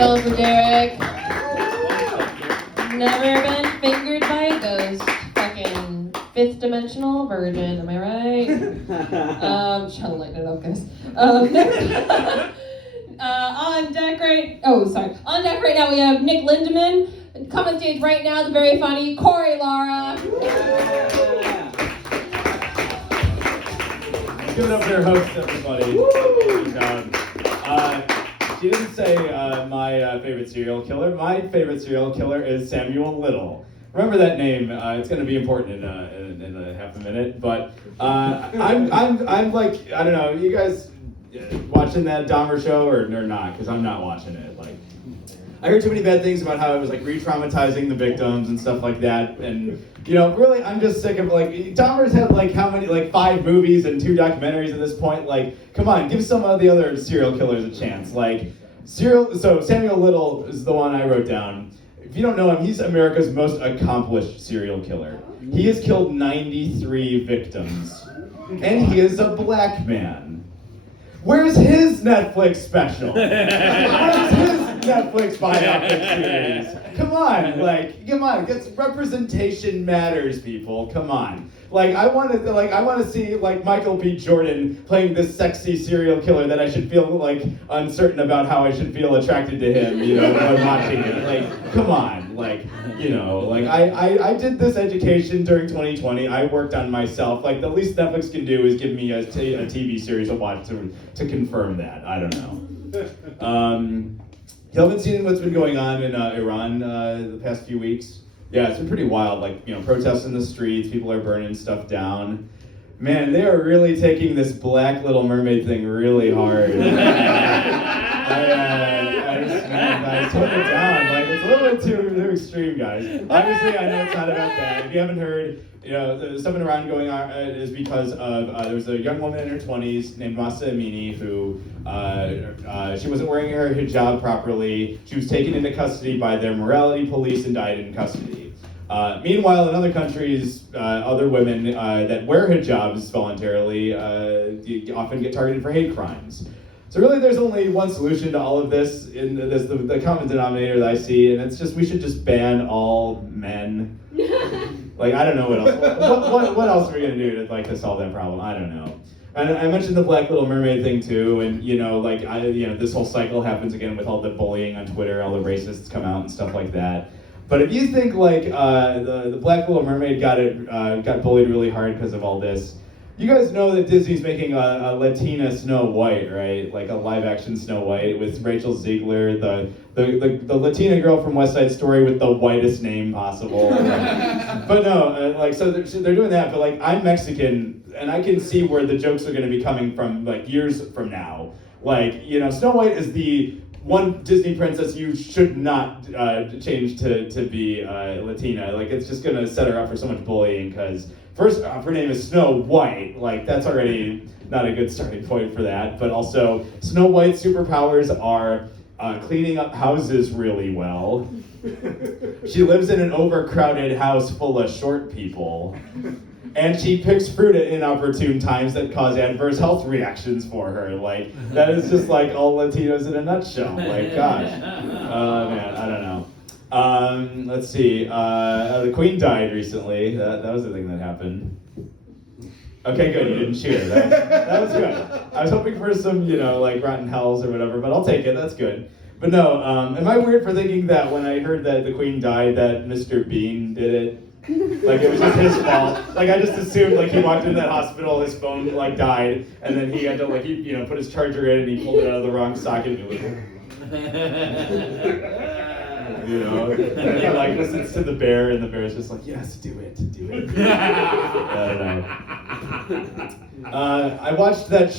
going for Derek. Never been fingered by a ghost. Fucking fifth dimensional virgin, am I right? Trying to lighten it up, guys. On deck right now we have Nick Lindemann. Come on stage right now, the very funny Corey Lara. Give it up for your host, everybody. She didn't say my favorite serial killer. My favorite serial killer is Samuel Little. Remember that name. It's going to be important in a half a minute. But I'm like, I don't know. You guys watching that Dahmer show or not? Because I'm not watching it. Like, I heard too many bad things about how it was like re-traumatizing the victims and stuff like that. And you know, really, I'm just sick of like Dahmer's had like how many, like 5 movies and 2 documentaries at this point. Like, come on, give some of the other serial killers a chance. Like, so Samuel Little is the one I wrote down. If you don't know him, he's America's most accomplished serial killer. He has killed 93 victims, and he is a black man. Where's his Netflix special? Where's his Netflix biopic series? Come on, representation matters, people. Come on. Like, I want to see like Michael B. Jordan playing this sexy serial killer that I should feel like uncertain about how I should feel attracted to him, you know, when I'm watching it. Like, come on, like, you know, like I did this education during 2020. I worked on myself. Like, the least Netflix can do is give me a TV series to watch to confirm that. I don't know. You haven't seen what's been going on in Iran the past few weeks? Yeah, it's been pretty wild. Like, you know, protests in the streets, people are burning stuff down. Man, they are really taking this Black Little Mermaid thing really hard. I toned it down. Like, it's a little bit too extreme, guys. Obviously, I know it's not about that. If you haven't heard, you know, the stuff in Iran going on is because of there was a young woman in her 20s named Masa Amini who she wasn't wearing her hijab properly. She was taken into custody by their morality police and died in custody. Meanwhile, in other countries, other women that wear hijabs voluntarily often get targeted for hate crimes. So really, there's only one solution to all of this. The common denominator that I see, and it's just we should just ban all men. Like, I don't know what else. What else are we gonna do to solve that problem? I don't know. And I mentioned the Black Little Mermaid thing too, and you know, this whole cycle happens again with all the bullying on Twitter, all the racists come out and stuff like that. But if you think like the Black Little Mermaid got bullied really hard because of all this, you guys know that Disney's making a Latina Snow White, right? Like a live-action Snow White with Rachel Ziegler, the Latina girl from West Side Story with the whitest name possible. But no, so they're doing that. But like, I'm Mexican, and I can see where the jokes are going to be coming from, like years from now. Like, you know, Snow White is the one Disney princess you should not change to be Latina. Like, it's just going to set her up for so much bullying because. First off, her name is Snow White. Like, that's already not a good starting point for that. But also, Snow White's superpowers are cleaning up houses really well. She lives in an overcrowded house full of short people. And she picks fruit at inopportune times that cause adverse health reactions for her. Like, that is just like all Latinos in a nutshell. Like, gosh. Man, I don't know. Let's see. The Queen died recently. That was the thing that happened. Okay, good. You didn't shoot her. That was good. I was hoping for some, you know, like rotten hells or whatever, but I'll take it. That's good. But no, am I weird for thinking that when I heard that the Queen died, that Mr. Bean did it? Like, it was just his fault. Like, I just assumed, like, he walked into that hospital, his phone, like, died, and then he had to, like, put his charger in, and he pulled it out of the wrong socket, and you know, and he like listens to the bear, and the bear's just like, yes, do it. I don't know. I watched that show.